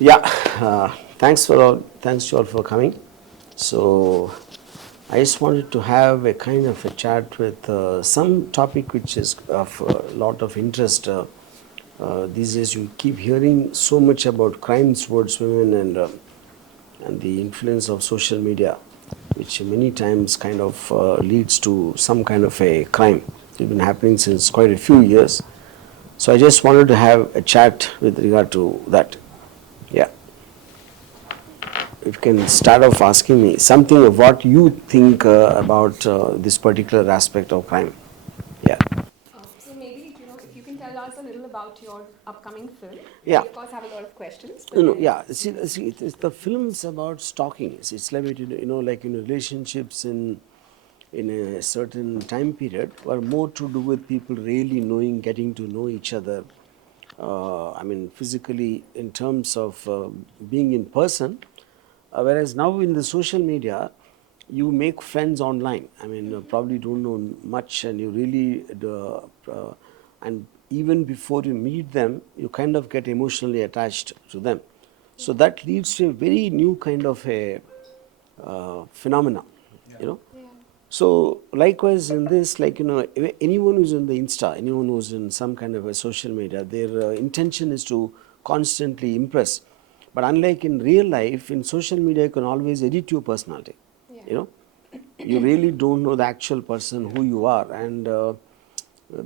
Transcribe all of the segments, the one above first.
Yeah, thanks to all for coming. So I just wanted to have a kind of a chat with some topic which is of a lot of interest. These days, you keep hearing so much about crimes towards women and the influence of social media, which many times kind of leads to some kind of a crime. It's been happening since quite a few years. So I just wanted to have a chat with regard to that. Yeah. You can start off asking me something of what you think about this particular aspect of crime. Yeah. So maybe, if you can tell us a little about your upcoming film. Yeah. We of course have a lot of questions, No, but no, then yeah. See, it's the film's about stalking. It's like, like relationships in a certain time period were more to do with people really knowing, getting to know each other. I mean, physically in terms of being in person. Whereas now in the social media, you make friends online. I mean, probably don't know much, and you really, and even before you meet them, you kind of get emotionally attached to them. So that leads to a very new kind of a phenomena, you know. yeah. So likewise in this, anyone who's in the Insta, anyone who's in some kind of a social media, their intention is to constantly impress. But unlike in real life, in social media, you can always edit your personality. Yeah. You know, you really don't know the actual person who you are, and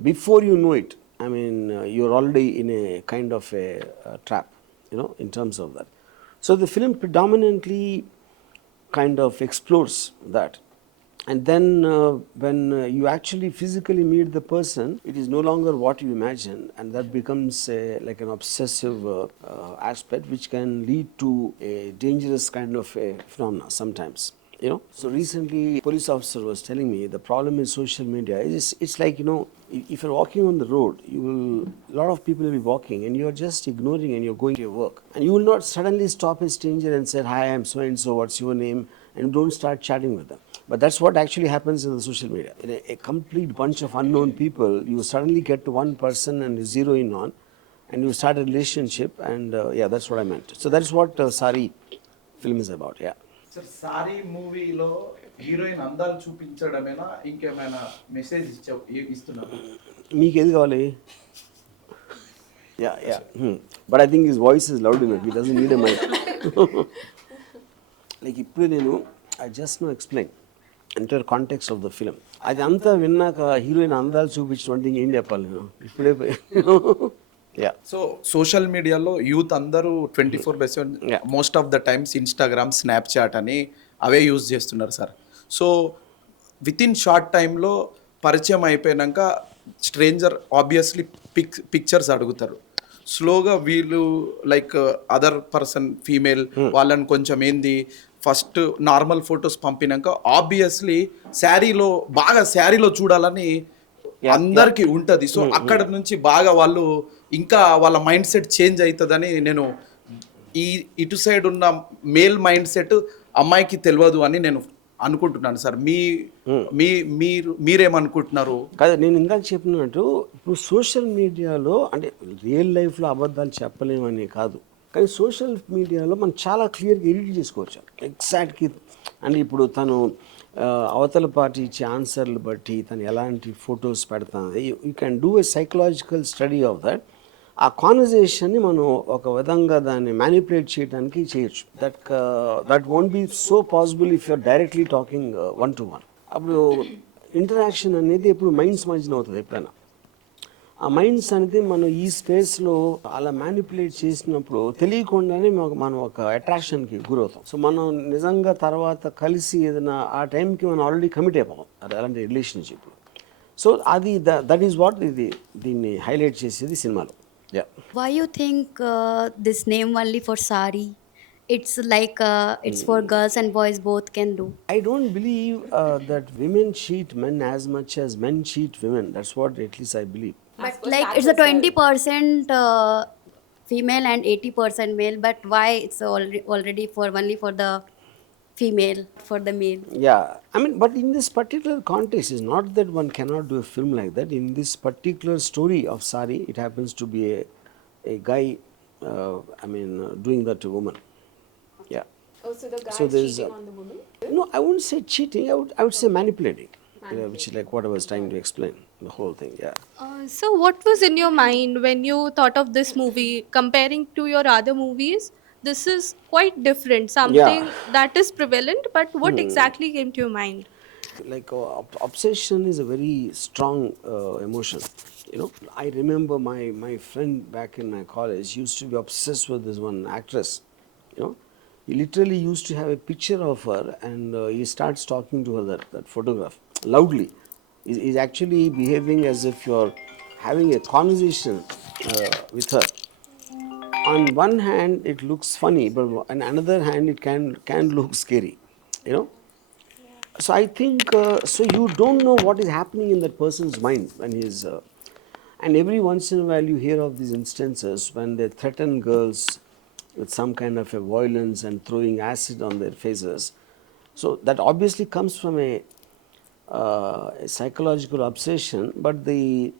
before you know it, I mean, you're already in a kind of a trap. In terms of that. So the film predominantly kind of explores that. And then when you actually physically meet the person, it is no longer what you imagine, and that becomes like an obsessive aspect, which can lead to a dangerous kind of a phenomena sometimes. So recently, a police officer was telling me the problem in social media is it's like, if you're walking on the road, a lot of people will be walking and you're just ignoring and you're going to your work. And you will not suddenly stop a stranger and say, hi, I'm so and so, what's your name? And don't start chatting with them. But that's what actually happens in the social media. In a complete bunch of unknown people, you suddenly get to one person and you zero in on, and you start a relationship, and yeah, that's what I meant. So that's what Saaree film is about, yeah. Sir sorry మూవీలో heroine అందాలు చూపించడమేనా ఇంకేమైనా message ఇస్తున్నారు? మీకు ఏది కావాలి? Yeah. But I think his voice is loud enough. He doesn't need a mic. Like ఇప్పుడు నేను I just now explain entire context of the film. అది అంతా విన్నాక హీరోయిన్ అందాలు చూపించడం ఏం చెప్పాలి నేను ఇప్పుడే యా. సో సోషల్ మీడియాలో యూత్ అందరూ 24/7 Yeah. Most of the times Instagram, Snapchat అని అవే యూజ్ చేస్తున్నారు sir. So with in short టైంలో పరిచయం అయిపోయాక స్ట్రేంజర్ ఆబ్వియస్లీ పిక్చర్స్ అడుగుతారు. స్లోగా వీళ్ళు లైక్ అదర్ పర్సన్ ఫీమేల్ వాళ్ళని కొంచెం ఏంది ఫస్ట్ నార్మల్ ఫొటోస్ పంపినాక ఆబ్వియస్లీ శారీలో చూడాలని అందరికీ ఉంటుంది. సో అక్కడ నుంచి బాగా వాళ్ళు ఇంకా వాళ్ళ మైండ్ సెట్ చేంజ్ అవుతుందని నేను ఇటు సైడ్ ఉన్న మేల్ మైండ్ సెట్ అమ్మాయికి తెలియదు అని నేను అనుకుంటున్నాను సార్. మీరేమనుకుంటున్నారు? కాదు, నేను ఇందాక చెప్పినట్టు ఇప్పుడు సోషల్ మీడియాలో అంటే రియల్ లైఫ్లో అబద్ధాలు చెప్పలేమని కాదు, కానీ సోషల్ మీడియాలో మనం చాలా క్లియర్గా ఎడిట్ చేసుకోవచ్చు ఎగ్జాక్ట్కి. అంటే ఇప్పుడు తను అవతల పార్టీ ఇచ్చే ఆన్సర్లు బట్టి తను ఎలాంటి ఫొటోస్ పెడుతుంది, you can do a psychological study of that. ఆ కాన్వర్జేషన్ని మనం ఒక విధంగా దాన్ని మ్యానిపులేట్ చేయడానికి చేయొచ్చు. That won't be so possible if you're directly talking 1-to-1. అప్పుడు ఇంటరాక్షన్ అనేది ఎప్పుడు మైండ్స్ మధ్యన అవుతుంది. ఎప్పుడైనా ఆ మైండ్స్ అనేది మనం ఈ స్పేస్లో అలా మ్యానిపులేట్ చేసినప్పుడు తెలియకుండానే మనం ఒక అట్రాక్షన్కి గురవుతాం. సో మనం నిజంగా తర్వాత కలిసి ఏదైనా ఆ టైంకి మనం ఆల్రెడీ కమిట్ అయిపోతాం అలాంటి రిలేషన్షిప్. సో అది దట్ ఈస్ వాట్ దీన్ని హైలైట్ చేసేది సినిమాలో. Yeah. Why you think this name only for Saaree? It's like it's for girls and boys both can do. I don't believe that women cheat men as much as men cheat women. That's what at least I believe. But suppose like that it's a as well. 20% female and 80% male. But why it's already for only for the female, for the male? Yeah, I mean, but in this particular context, it's not that one cannot do a film like that. In this particular story of Saaree, it happens to be a guy doing that to women. Yeah. Oh, so the guy So is there's, cheating on the woman? no, I wouldn't say cheating. I would say manipulating. Which is like what I was trying to explain. The whole thing. Yeah. So, what was in your mind when you thought of this movie comparing to your other movies? This is quite different, Yeah. something that is prevalent, but what exactly came to your mind? Like obsession is a very strong emotion. I remember my friend back in my college used to be obsessed with this one actress. you know he literally used to have a picture of her, and he starts talking to her, that photograph, loudly. He's actually behaving as if you're having a conversation with her. On one hand it looks funny, but on another hand it can look scary. you know so I think, so you don't know what is happening in that person's mind when he's and every once in a while you hear of these instances when they threaten girls with some kind of a violence and throwing acid on their faces. So that obviously comes from a psychological obsession, but a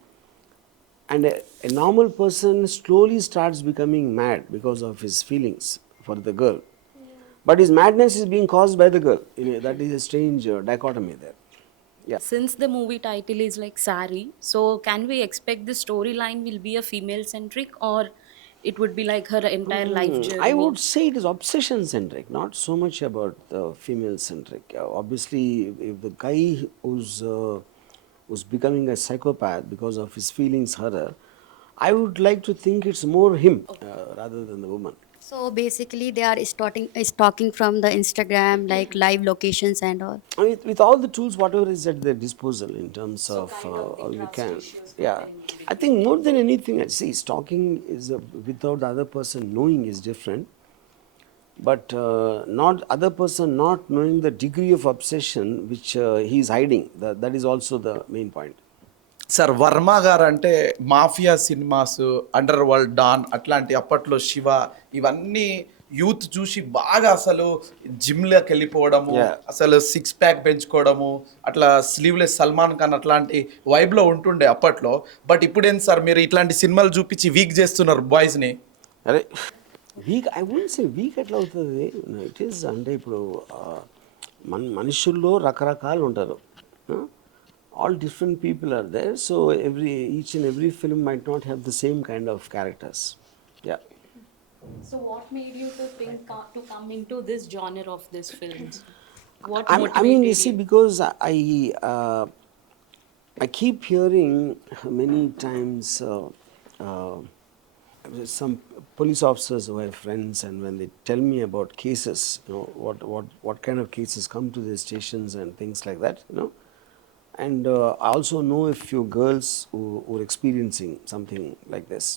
normal person slowly starts becoming mad because of his feelings for the girl. But his madness is being caused by the girl. That is a strange dichotomy there. Yeah. Since the movie title is like Saaree, so can we expect the storyline will be a female centric, or it would be like her entire life I journey? would say it is obsession centric, not so much about the female centric. Obviously, if the guy who's becoming a psychopath because of his feelings hurt her, I would like to think it's more him rather than the woman. So basically, they are stalking from the Instagram, like live locations and all. With all the tools, whatever is at their disposal in terms So of kind of the we trust can, issues yeah. between giving I think more than anything, see, stalking is without the other person knowing is different, but not other person not knowing the degree of obsession which he is hiding. That is also the main point. Sir Varma garu అంటే mafia cinemas, underworld don, అట్లాంటి అప్పట్లో శివ, ఇవన్నీ youth చూసి బాగా అసలు జిమ్లోకి వెళ్ళిపోవడము, Yeah. అసలు సిక్స్ ప్యాక్ పెంచుకోవడము, అట్లా స్లీవ్లెస్ సల్మాన్ ఖాన్ అట్లాంటి వైబ్లో ఉంటుండే అప్పట్లో. బట్ ఇప్పుడేంటి సార్ మీరు ఇట్లాంటి సినిమాలు చూపించి వీక్ చేస్తున్నారు బాయ్స్ని? అరే weak, I would say weak ఎట్లా అవుతుంది. ఇట్ ఈస్ అంటే ఇప్పుడు మనుషుల్లో రకరకాలు ఉంటారు. All different people are there, so each and every film might not have the same kind of characters. Yeah. So what made you to think to come into this genre of these films? What I mean, motivated you see, you? because I keep hearing many times uh, some police officers who are friends, and when they tell me about cases, what kind of cases come to their stations and things like that. And I also know a few girls who are experiencing something like this.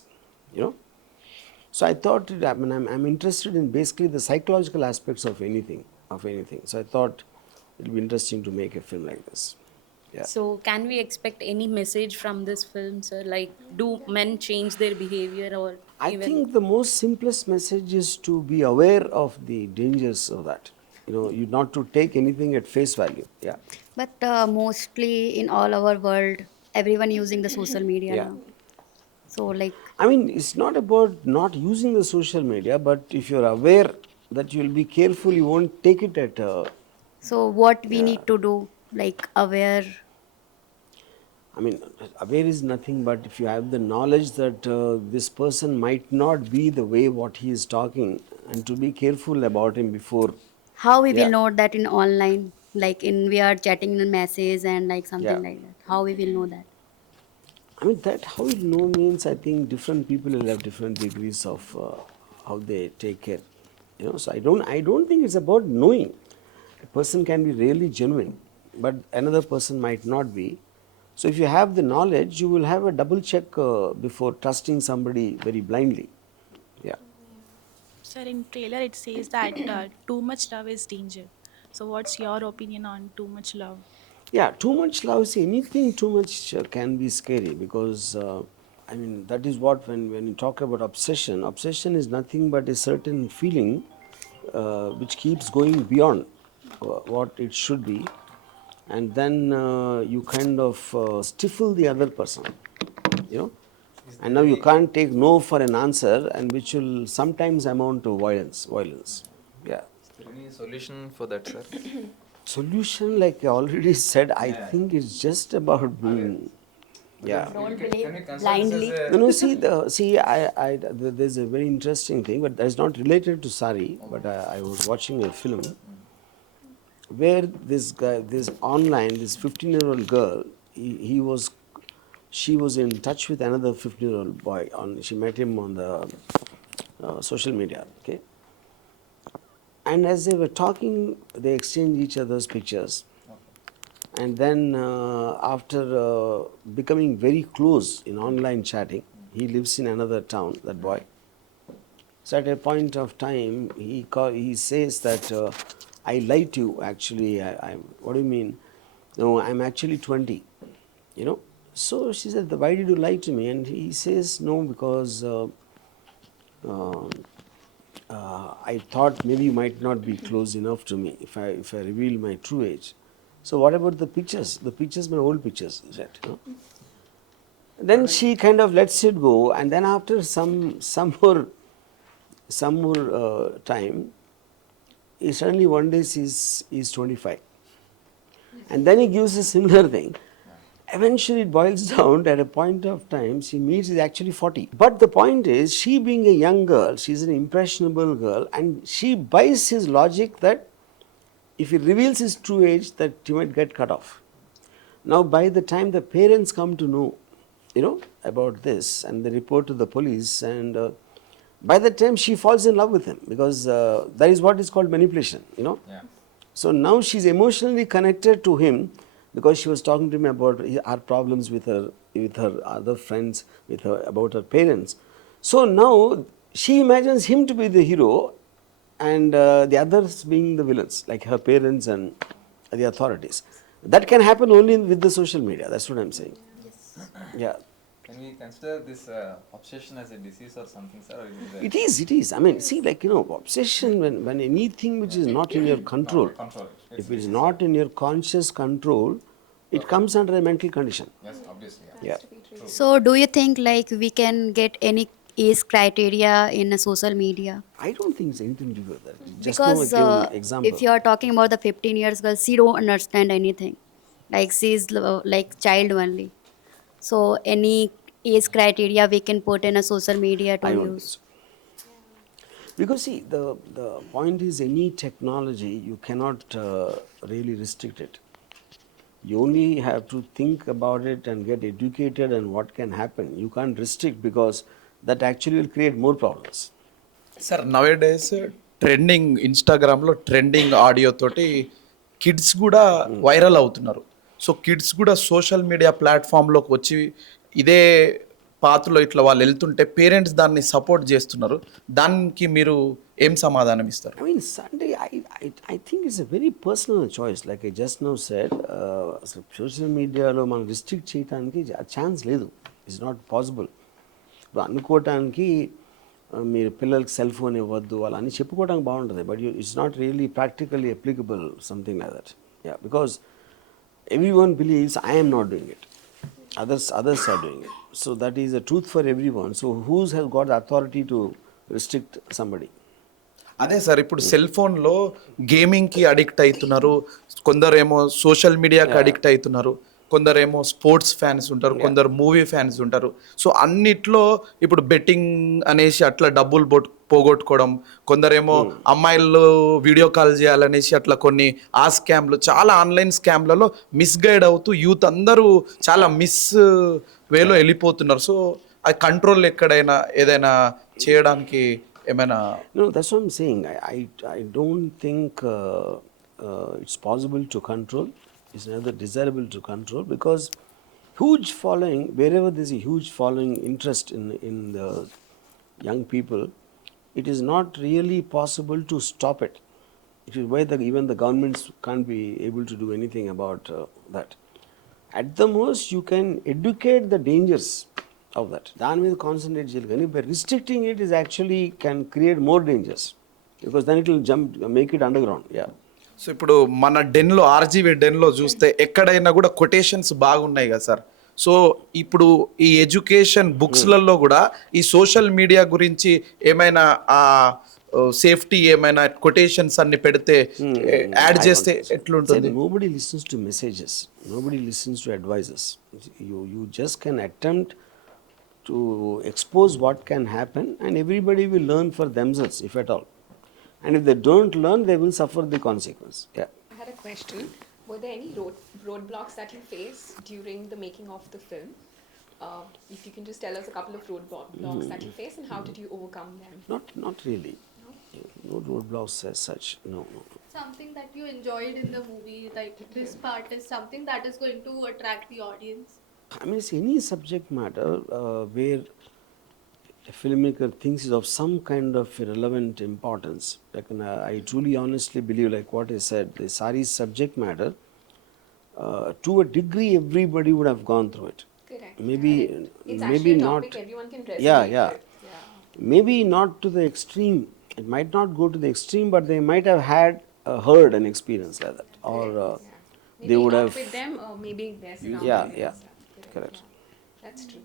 So I thought, I'm interested in basically the psychological aspects of anything. So I thought it would be interesting to make a film like this. Yeah. So can we expect any message from this film, sir? Like, do men change their behavior, or I even think the most simplest message is to be aware of the dangers of that. You not to take anything at face value. Yeah. But mostly in all our world, everyone using the social media Yeah. now. So like, I mean, it's not about not using the social media, but if you're aware that you'll be careful, you won't take it at. so what we Yeah. need to do, like aware. I mean, aware is nothing but if you have the knowledge that this person might not be the way what he is talking, and to be careful about him before. How we Yeah. will know that in online, like in we are chatting in message and like something Yeah. like that. How we will know that? I mean, that how you know means, I think different people will have different degrees of how they take care. So I don't think it's about knowing. A person can be really genuine, but another person might not be. So if you have the knowledge, you will have a double check before trusting somebody very blindly. Yeah. Sir, in trailer it says that too much love is danger. So what's your opinion on too much love? Yeah, too much love, see, anything too much can be scary, because that is what, when you talk about obsession is nothing but a certain feeling which keeps going beyond what it should be, and then you kind of stifle the other person. And now you can't take no for an answer, and which will sometimes amount to violence. Yeah. Any solution for that, sir? Solution, like I already said, I think it's just about being, yeah. Don't Can believe we consider blindly. this as No, there's a very interesting thing, but that's not related to Saaree. But I was watching a film where this guy, this 15-year-old girl, she was in touch with another 15-year-old boy. She met him on the social media. Okay. And as they were talking, they exchanged each other's pictures. And then after becoming very close in online chatting, he lives in another town, that boy. So at a point of time, he says that I lied to you, actually. What do you mean? No, I'm actually 20, you know. So she said, why did you lie to me? And he says, no, because I thought maybe you might not be close enough to me if I reveal my true age. So what about the pictures? The pictures, my old pictures, he said. You know? Then she kind of lets it go, and then after some more time, suddenly one day he's 25, and then he gives a similar thing. Eventually it boils down to, at a point of time, she meets is actually 40. But the point is, she being a young girl, she's an impressionable girl, and she buys his logic that if he reveals his true age, that he might get cut off. Now, by the time the parents come to know, you know, about this, and they report to the police, and by the time she falls in love with him, because that is what is called manipulation, you know. Yeah. So now she's emotionally connected to him, because she was talking to me about her problems with her other friends, about her parents. So now she imagines him to be the hero, and the others being the villains, like her parents and the authorities. That can happen only with the social media. That's what I'm saying. Yeah. Can we consider this obsession as a disease or something, sir? Or is It is. I mean, see, like, you know, obsession, when anything which is not in your control, if it is not in your conscious control, it comes under a mental condition. Yes, obviously. Yeah. So do you think like we can get any age criteria in a social media? I don't think it's anything to do with that. Just Because now I gave an example. if you are talking about the 15 years girl, she don't understand anything. Like she's like child only. So any age criteria we can put in a social media to I don't think use? so. Because see, the point is, any technology, you cannot really restrict it. You only have to think about it and get educated and what can happen. You can't restrict, because that actually will create more problems. Sir nowadays trending ఇన్స్టాగ్రామ్లో trending audio తోటి kids కూడా viral అవుతున్నారు. So kids కూడా social media ప్లాట్ఫామ్లోకి వచ్చి ఇదే పాత్రలో ఇట్లా వాళ్ళు వెళ్తుంటే పేరెంట్స్ దాన్ని సపోర్ట్ చేస్తున్నారు. దానికి మీరు ఏం సమాధానం ఇస్తారు? I mean, Sunday, I think it's a very personal choice. Like I just now said, social media lo మనం రిస్ట్రిక్ట్ చేయడానికి ఛాన్స్ లేదు. It's not possible. ఇప్పుడు అనుకోవటానికి మీరు పిల్లలకి సెల్ ఫోన్ ఇవ్వద్దు అలా అని చెప్పుకోవడానికి బాగుంటుంది, but it's not really practically applicable, something like that. Yeah, because everyone believes I am not doing it. Others are doing it. So that is a truth for everyone. So who has got the authority to restrict somebody? అదే sir, ఇప్పుడు cell ఫోన్లో గేమింగ్కి addict అవుతున్నారు, కొందరేమో social మీడియాకి addict అవుతున్నారు, కొందరేమో sports fans ఉంటారు, కొందరు మూవీ ఫ్యాన్స్ ఉంటారు. సో అన్నిట్లో ఇప్పుడు బెట్టింగ్ అనేసి అట్లా డబ్బులు పోగొట్టుకోవడం, కొందరేమో అమ్మాయిలు వీడియో కాల్ చేయాలనేసి అట్లా కొన్ని ఆ స్కామ్లు, చాలా ఆన్లైన్ స్కామ్లలో మిస్గైడ్ అవుతూ యూత్ అందరూ చాలా మిస్ వేలో వెళ్ళిపోతున్నారు. సో ఆ కంట్రోల్ ఎక్కడైనా ఏదైనా చేయడానికి ఏమైనా? No, that's what I'm saying. I don't think it's possible to control. It's neither desirable to control, because huge following, wherever there's a huge following interest in the young people, it is not really possible to stop it. It is why even the governments can't be able to do anything about that. At the most, you can educate the dangers of that. దాని మీద concentrate చేయాలి, కానీ by restricting it is actually can create more dangers, because then it will make it underground. Yeah. So ఇప్పుడు మన డెన్లో, RGV డెన్లో చూస్తే ఎక్కడైనా కూడా quotations బాగున్నాయి కదా సార్. సో ఇప్పుడు ఈ ఎడ్యుకేషన్ బుక్స్లలో కూడా ఈ సోషల్ మీడియా గురించి ఏమైనా ఆ సేఫ్టీ ఏమైనా కొటేషన్స్ అన్ని పెడితే యాడ్ చేస్తే ఎట్లుంటుంది? Nobody listens to messages. Nobody listens to advices. You just can attempt to expose what can happen, and everybody will learn for themselves, if at all. And if they don't learn, they will suffer the consequence. Yeah. I had a question. Were there any roadblocks that you faced during the making of the film? If you can just tell us a couple of roadblocks that you faced and how did you overcome them? Not really. No roadblocks as such. No. Something that you enjoyed in the movie, like this part is something that is going to attract the audience. I mean, it's any subject matter where a filmmaker thinks is of some kind of relevant importance. Like, I truly honestly believe, like what I said, the Saaree's subject matter, to a degree, everybody would have gone through it. Correct. Maybe, It's maybe actually a not. topic everyone can resonate Yeah. with. Yeah. Maybe not to the extreme. It might not go to the extreme, but they might have had heard an experience like that, or Maybe they would not have. with them or maybe their surroundings. Yeah. and stuff. Correct. Yeah. That's true.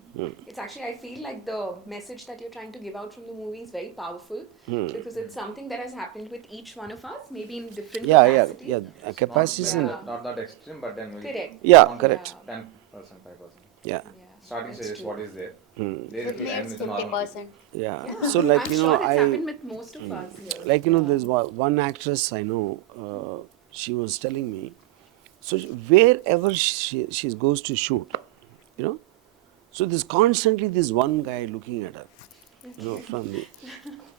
It's actually, I feel like the message that you're trying to give out from the movie is very powerful because it's something that has happened with each one of us, maybe in different capacities. Yeah. Capacities and Not that extreme, but then we Correct. yeah, correct. 10%, 5%. Yeah. Starting stage is what is there. There it will end It's with normal. 50%. Yeah. Yeah. So like I'm you know, sure it's happened I with most of us here. like you know, there's one actress I know. She was telling me, so wherever she goes to shoot, you know, so there's constantly this one guy looking at her, you know, from the.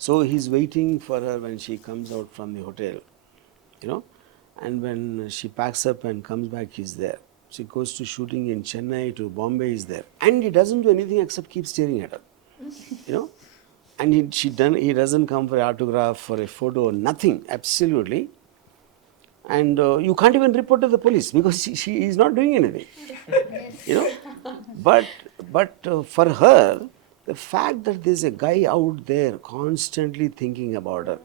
So he's waiting for her when she comes out from the hotel, you know, and when she packs up and comes back, he's there. She goes to shooting in Chennai to Bombay, he's there, and he doesn't do anything except keep staring at her, you know, and he doesn't come for an autograph, for a photo, nothing, absolutely. And you can't even report to the police because she is not doing anything, you know. But for her, the fact that there's a guy out there constantly thinking about her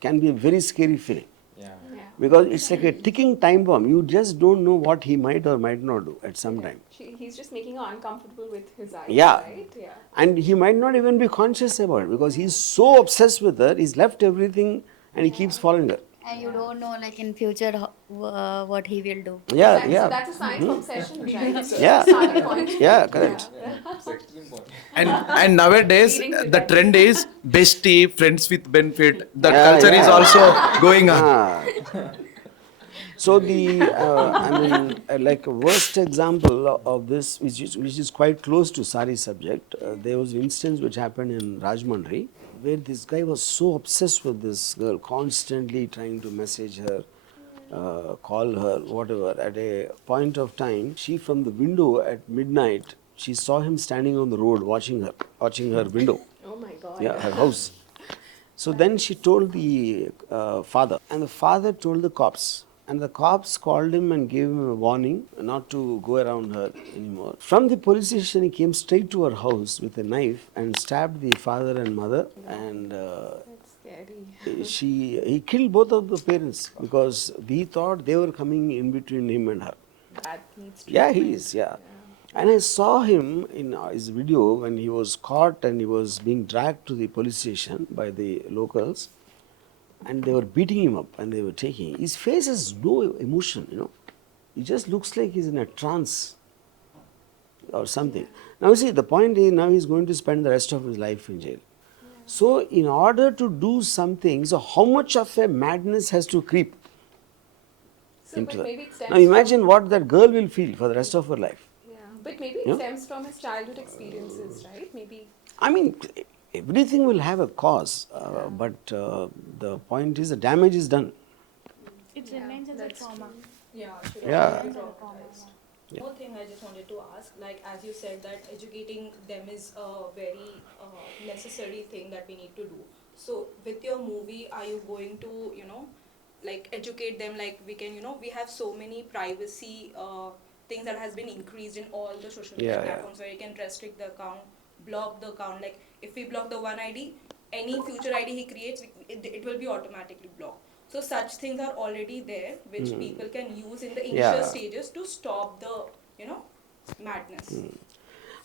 can be a very scary feeling. Yeah. Because it's like a ticking time bomb. You just don't know what he might or might not do at some time. He's just making her uncomfortable with his eyes, Yeah. right? Yeah. And he might not even be conscious about it because he's so obsessed with her, he's left everything and he keeps following her. And you don't know, like in future, what he will do. Yeah, So yeah. that's a sign of obsession, right? It's a Yeah. starting point. Yeah, correct. It's extreme point. And nowadays Leading to the that. trend is bestie, friends with benefit. That Yeah, culture is yeah. also going on. Ah. So I mean, like a worst example of this, which is quite close to Saaree's subject, there was an instance which happened in Rajahmundry, where this guy was so obsessed with this girl, constantly trying to message her, call her, whatever. At a point of time, she from the window at midnight, she saw him standing on the road watching her window. Oh my God. Yeah, her house. So then she told the father, and the father told the cops. And the cops called him and gave him a warning not to go around her anymore. From the police station, he came straight to her house with a knife and stabbed the father and mother. And That's scary. he killed both of the parents because he thought they were coming in between him and her. That needs Yeah, he treatment. is, yeah. And I saw him in his video when he was caught and he was being dragged to the police station by the locals. And they were beating him up and they were taking. His face has no emotion, you know. He just looks like he's in a trance or something. Now, you see, the point is now he's going to spend the rest of his life in jail. So, in order to do something, so how much of a madness has to creep So, into but that? maybe it stems Now, imagine what that girl will feel for the rest of her life. Yeah, but maybe it Yeah. stems from his childhood experiences, right? Maybe. I mean, everything will have a cause, but the point is the damage is done. It remains as a trauma. Yeah, sure. Yeah. One thing I just wanted to ask, like as you said that educating them is a very necessary thing that we need to do. So with your movie, are you going to, like educate them, like we can, we have so many privacy things that has been increased in all the social media Yeah, yeah. platforms where you can restrict the account, block the account. Like if we block the one ID, any future ID he creates, it will be automatically blocked. So such things are already there, which people can use in the initial Yeah. stages to stop the, madness.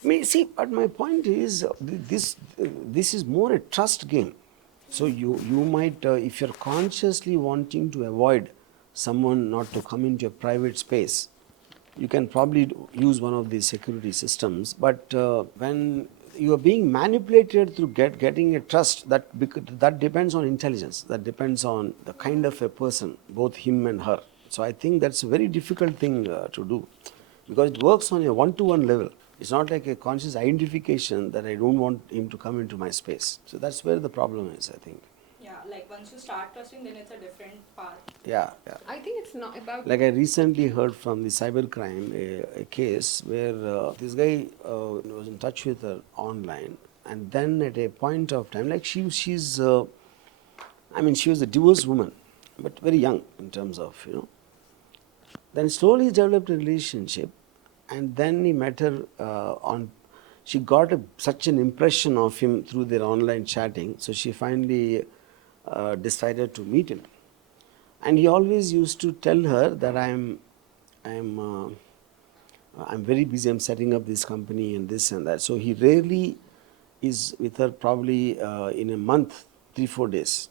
I mean, see, but my point is this is more a trust game. So you might, if you're consciously wanting to avoid someone not to come into your private space, you can probably use one of these security systems. But when you are being manipulated through getting a trust, that depends on intelligence. That depends on the kind of a person, both him and her. So I think that's a very difficult thing to do, because it works on a one-to-one level. It's not like a conscious identification that I don't want him to come into my space. So that's where the problem is, I think. Yeah, like once you start trusting, then it's a different path. Yeah. I think it's not about. Like I recently heard from the cybercrime a case where this guy was in touch with her online, and then at a point of time, like she's she was a divorced woman, but very young in terms of, Then slowly developed a relationship, and then he met her she got such an impression of him through their online chatting, so she finally decided to meet him. And he always used to tell her that I'm very busy, I'm setting up this company and this and that. So he rarely is with her, probably in a month, 3-4 days,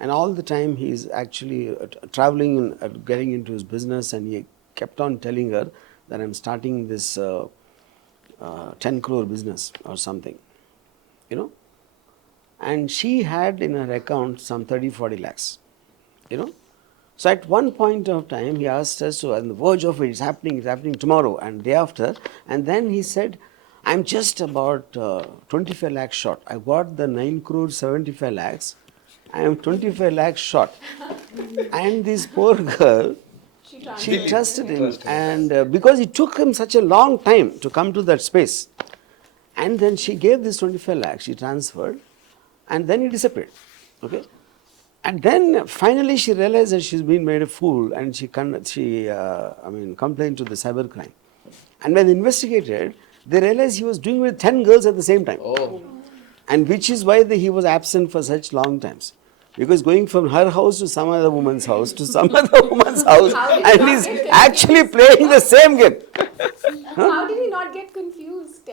And all the time he is actually traveling and getting into his business, and he kept on telling her that I'm starting this 10 crore business or something, And she had in her account some 30-40 lakhs, So at one point of time, he asked us to, on the verge of it, it's happening tomorrow and day after. And then he said, I'm just about 25 lakhs short. I got the 9 crore 75 lakhs. I am 25 lakhs short. And this poor girl, she trusted him. And because it took him such a long time to come to that space. And then she gave this 25 lakhs, she transferred, and then he disappeared. Okay. And then finally she realized that she's been made a fool, and she complained to the cybercrime. And when they investigated, they realized he was doing it with 10 girls at the same time. Oh. And which is why he was absent for such long times. Because going from her house to some other woman's house to some other woman's house, and he's actually playing the same game. How did he not get confused?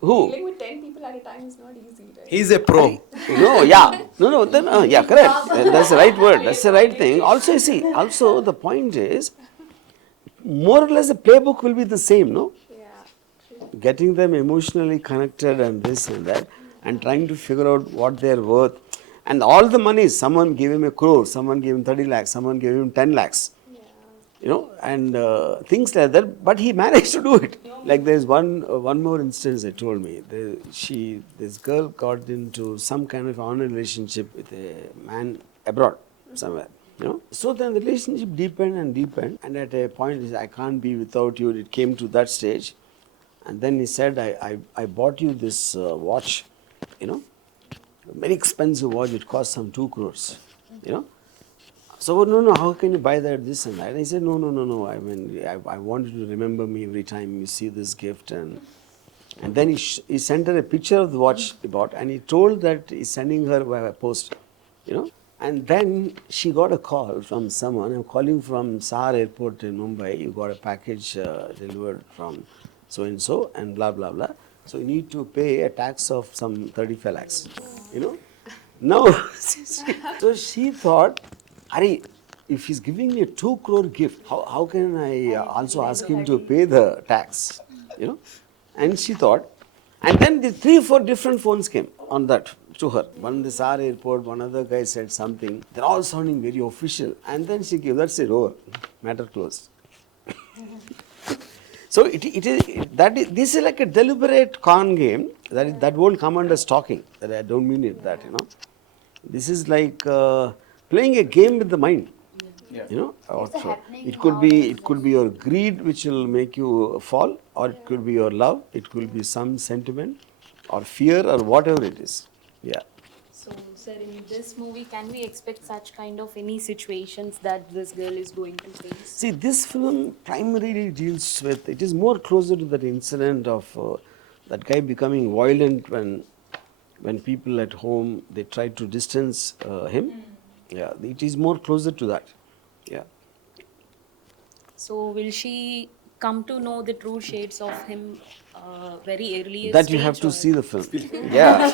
Who? Dealing with 10 people at a time is not easy, right? He's a pro. Correct. That's the right word. That's the right thing. Also, you see, the point is, more or less the playbook will be the same, no? Yeah. Getting them emotionally connected and this and that, and trying to figure out what they're worth. And all the money, someone gave him 1 crore, someone gave him 30 lakhs, someone gave him 10 lakhs. And things like that. But he managed to do it. Like there's one more instance they told me. This girl got into some kind of honor relationship with a man abroad somewhere. So then the relationship deepened and deepened. And at a point he said, I can't be without you. It came to that stage. And then he said, I bought you this watch, very expensive watch. It cost some 2 crores, So, no, how can you buy that, this and that? And he said, no. I want you to remember me every time you see this gift. And then he sent her a picture of the watch he bought, and he told that he's sending her by post, And then she got a call from someone. I'm calling from Saaree airport in Mumbai. You got a package delivered from so-and-so and blah, blah, blah. So you need to pay a tax of some 35 lakhs, Now, so she thought, Ari, if he's giving me a 2 crore gift, how can I also ask him to pay the tax? And she thought, and then the 3-4 different phones came on that to her. One the Saaree airport, one other guy said something. They're all sounding very official. And then she gave, that's it, over. Matter closed. So this is like a deliberate con game that won't come under stalking. That I don't mean it that, This is like playing a game with the mind. Yeah. Also. It could be your greed which will make you fall, or it could be your love, it could be some sentiment or fear or whatever it is. Yeah. So, sir, in this movie, can we expect such kind of any situations that this girl is going to face? See, this film primarily deals with, it is more closer to that incident of that guy becoming violent when people at home, they try to distance him. Yeah, it is more closer to that. Yeah. So, will she come to know the true shades of him very early That you stage, have to or see the film. Yeah.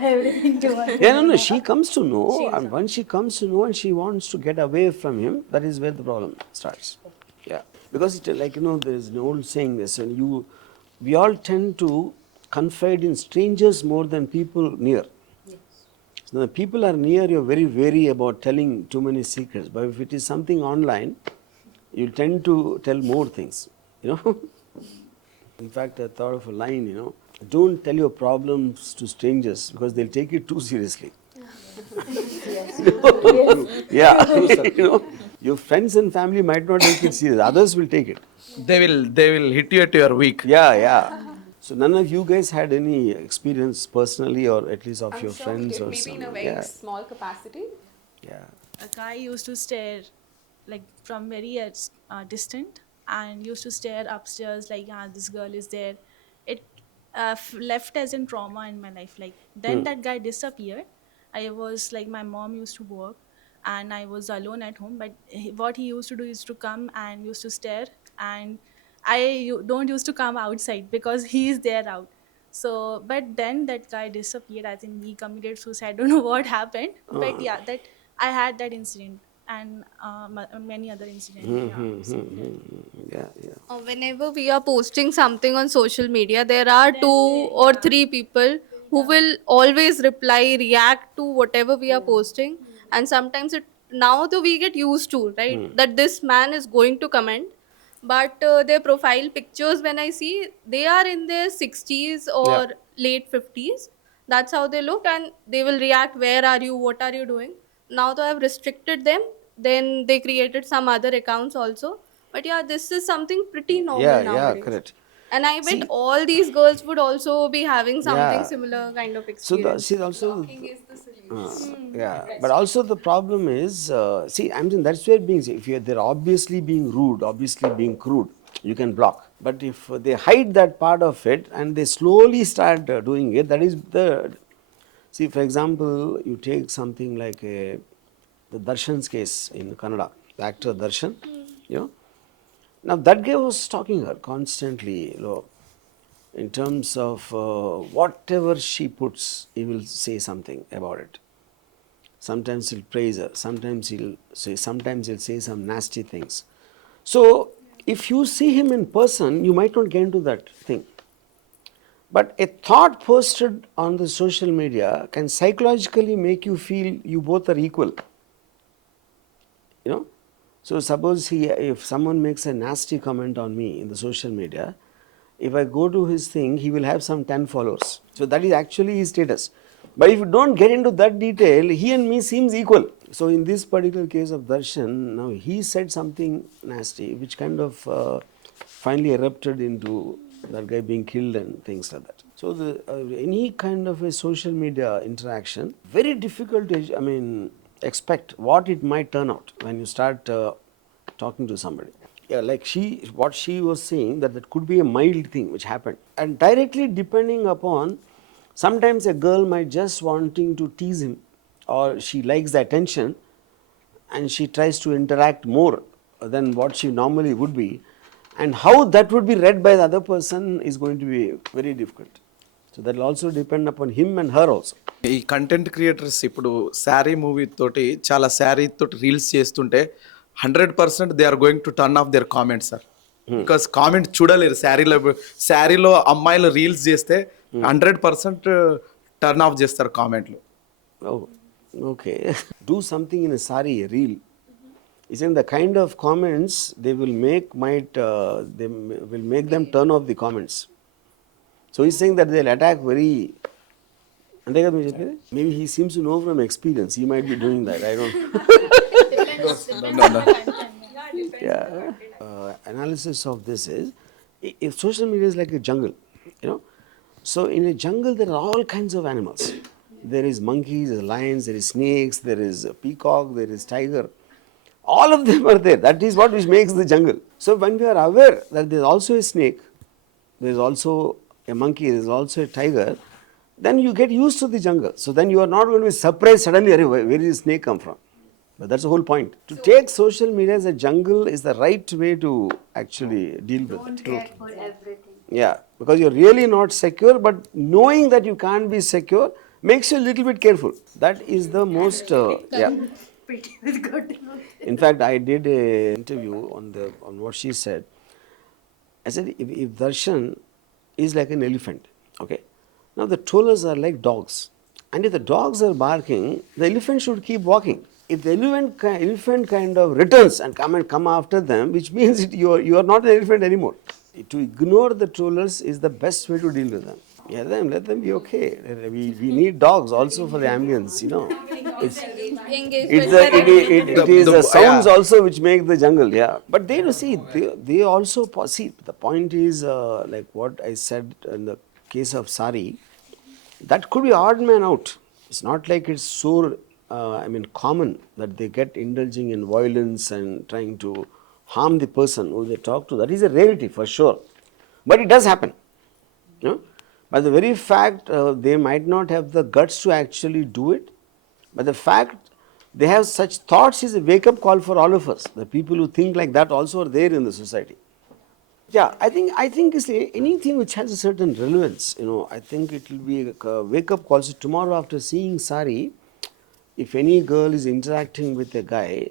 everything to one? Yeah, no, she comes to know, and once she comes to know and she wants to get away from him, that is where the problem starts. Yeah, because it, like, there is an old saying this, and we all tend to confide in strangers more than people near. So the people are near, you're very wary about telling too many secrets. But if it is something online, you tend to tell more things, In fact, I thought of a line, don't tell your problems to strangers because they'll take it too seriously. Yeah, your friends and family might not take it serious. Others will take it. They will hit you at your weak. Yeah. So none of you guys had any experience personally, or at least of I'm your sure we friends did, or maybe in a something. very Yeah. small capacity. Yeah. A guy used to stare like from very distant and used to stare upstairs like, yeah, this girl is there. It left as in trauma in my life. Like then that guy disappeared. I was like, my mom used to work and I was alone at home, but what he used to do is to come and used to stare, and don't used to come outside because he is there out. So but then that guy disappeared. I think he committed suicide. I don't know what happened, but yeah, that I had that incident and many other incidents. Yeah. So, Yeah. Whenever we are posting something on social media, there are two or three people who will always reply, react to whatever we are posting. And sometimes now though we get used to, right, that this man is going to comment. But their profile pictures, when I see, they are in their 60s Yeah. or late 50s. That's how they look, and they will react, where are you, what are you doing? Now though I've restricted them, then they created some other accounts also. But yeah, this is something pretty normal Yeah, nowadays. correct. And I bet See, all these girls would also be having something yeah. similar kind of So experience. also, Blocking is the solution. yeah, but also the problem is, see, I'm saying that's where being, if they're obviously being rude, obviously being crude, you can block. But if they hide that part of it and they slowly start doing it, that is the, see, for example, you take something like the Darshan's case in Kannada, the actor Darshan, Now that guy was talking her constantly, in terms of whatever she puts, he will say something about it. Sometimes he'll praise her, sometimes he'll say some nasty things. So if you see him in person, you might not get into that thing. But a thought posted on the social media can psychologically make you feel you both are equal. So suppose if someone makes a nasty comment on me in the social media, if I go to his thing, he will have some 10 followers. So that is actually his status. But if you don't get into that detail, he and me seems equal. So in this particular case of Darshan, now he said something nasty, which kind of finally erupted into that guy being killed and things like that. So any kind of a social media interaction, very difficult to, expect what it might turn out when you start talking to somebody. Yeah, like what she was saying, that could be a mild thing which happened, and directly depending upon, sometimes a girl might just wanting to tease him, or she likes the attention and she tries to interact more than what she normally would be, and how that would be read by the other person is going to be very difficult. So that will also depend upon him and her also. ఈ content creators ఇప్పుడు sari movie తోటి చాలా శారీ తోటి reels చేస్తుంటే 100% they are going to turn off their comments sir. Because comment చూడలేరు. శారీలో అమ్మాయిలు reels చేస్తే 100% టర్న్ ఆఫ్ చేస్తారు కామెంట్లు. Oh, okay. Do something in a saree, a reel. Is in the kind of comments they will make will make them turn off the comments. So he's saying that they'll attack very. Maybe he seems to know from experience. He might be doing that. I don't know. Yeah. Analysis of this is, if social media is like a jungle, so in a jungle there are all kinds of animals. There is monkeys, there is lions, there is snakes, there is a peacock, there is tiger. All of them are there. That is what which makes the jungle. So when we are aware that there is also a snake, there is also a monkey, there is also a tiger, then you get used to the jungle. So then you are not going to be surprised suddenly, where did the snake come from? But that's the whole point. To take social media as a jungle is the right way to actually deal with it. Care for everything. Yeah, because you're really not secure, but knowing that you can't be secure makes you a little bit careful. That is the most, yeah. Pretty is good. In fact, I did a interview on what she said. I said, if Darshan is like an elephant, okay? Now the trollers are like dogs. And if the dogs are barking, the elephant should keep walking. If the elephant kind of returns and come after them, which means you are not an elephant anymore. To ignore the trollers is the best way to deal with them. Yeah, let them be okay. We need dogs also for the ambience, you know. It's it is the sounds also which make the jungle, yeah. But they see, they also see. The point is like what I said in the case of Saaree, that could be odd man out. It's not like it's so common that they get indulging in violence and trying to harm the person who they talk to. That is a rarity for sure, but it does happen, you know. By the very fact they might not have the guts to actually do it, but the fact they have such thoughts is a wake-up call for all of us. The people who think like that also are there in the society. Yeah, I think it's anything which has a certain relevance, you know. I think it will be a wake-up call. So tomorrow after seeing Saaree, if any girl is interacting with a guy,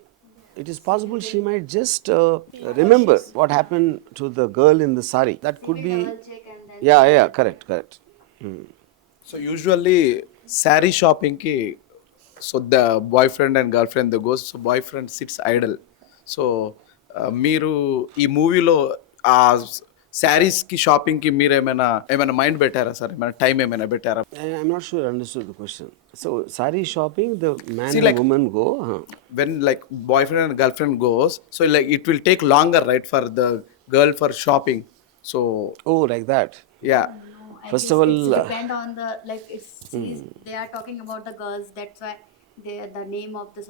it is possible she might just remember what happened to the girl in the Saaree. That could be. Yeah, correct. So usually saree shopping ki, so the boyfriend and girlfriend they goes, so boyfriend sits idle. So మీరు ఈ మూవీలో ఆ శారీస్ కి shopping కి మీరు ఏమైనా mind పెట్టారా sir? ఏమైనా టైం ఏమైనా పెట్టారా? I'm not sure I understood the question. So Saaree shopping, the man See, and like, woman go. When like boyfriend and girlfriend goes, so like it will take longer, right, for the girl for shopping. So Oh, like that. yeah. First of all, it's depend on the like it's they are talking about the girls. That's why the name of the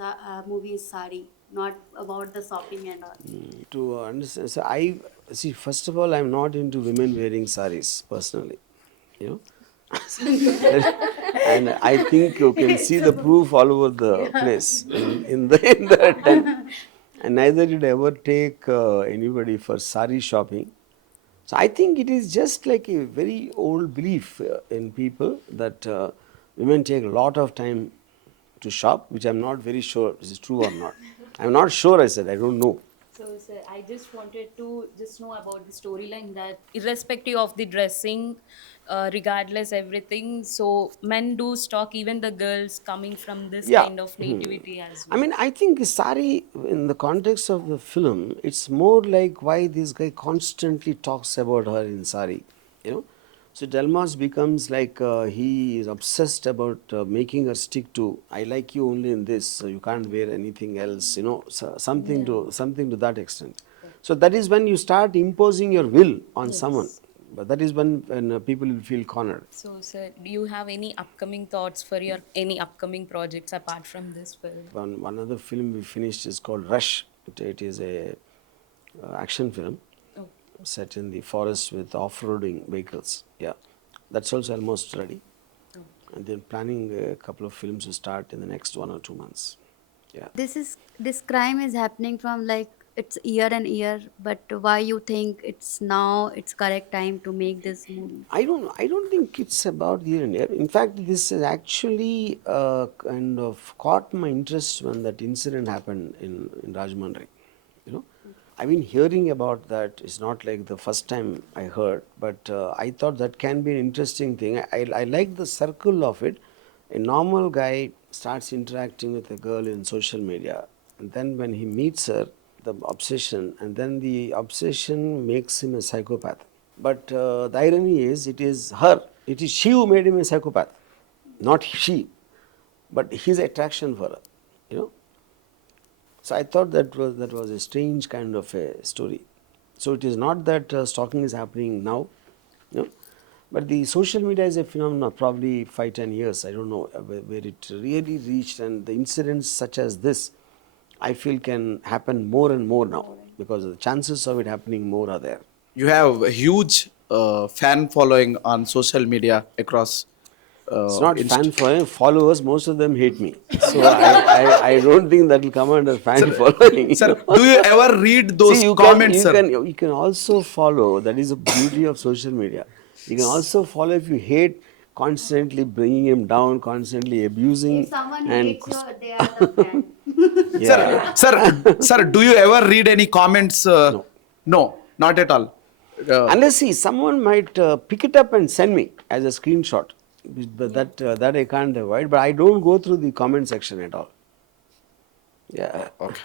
movie is Saaree, not about the shopping and all. to understand, so I see. First of all, I'm not into women wearing sarees personally, you know. And I think you can see the proof all over the place in the and neither did I ever take anybody for saree shopping. So I think it is just like a very old belief in people that women take a lot of time to shop, which I'm not very sure is true or not. I'm not sure, I said, I don't know. So, sir, I just wanted to just know about the storyline that irrespective of the dressing, regardless everything, so men do stalk even the girls coming from this Yeah. kind of nativity as well. I mean, I think Saaree, in the context of the film, it's more like why this guy constantly talks about her in Saaree, you know. So it almost becomes like he is obsessed about making her stick to, I like you only in this, so you can't wear anything else, you know, so something to that extent. So that is when you start imposing your will on someone. But that is when people will feel cornered. So, sir, do you have any upcoming thoughts for your any upcoming projects apart from this film? One other film we finished is called Rush. It is a action film set in the forest with off-roading vehicles. Yeah, that's also almost ready. And then planning a couple of films to start in the next 1 or 2 months. Yeah. This crime is happening from like it's year and year, but why you think it's correct time to make this movie? I don't think it's about year and year. In fact, this is actually kind of caught my interest when that incident happened in Rajahmundry. You know, I've been hearing about that. It's not like the first time I heard, but I thought that can be an interesting thing. I like the circle of it. A normal guy starts interacting with a girl in social media, and then when he meets her, the obsession, and then the obsession makes him a psychopath. But the irony is, it is she who made him a psychopath, not she, but his attraction for her, you know. So I thought that was a strange kind of a story. So it is not that stalking is happening now, you know, but the social media is a phenomenon, probably 5-10 years, I don't know where it really reached, and the incidents such as this, I feel can happen more and more now because the chances of it happening more are there. You have a huge fan following on social media across. It's not fan following. Followers, most of them hate me. So I don't think that will come under fan following. Sir, do you ever read those See, comments, sir? you can also follow. That is the beauty of social media. You can also follow if you hate, constantly bringing him down, constantly abusing. If someone and hates you, they are the fan. yeah. Sir, do you ever read any comments? No. No, not at all. Unless see, someone might pick it up and send me as a screenshot. But that I can't avoid. But I don't go through the comment section at all. Yeah. Okay.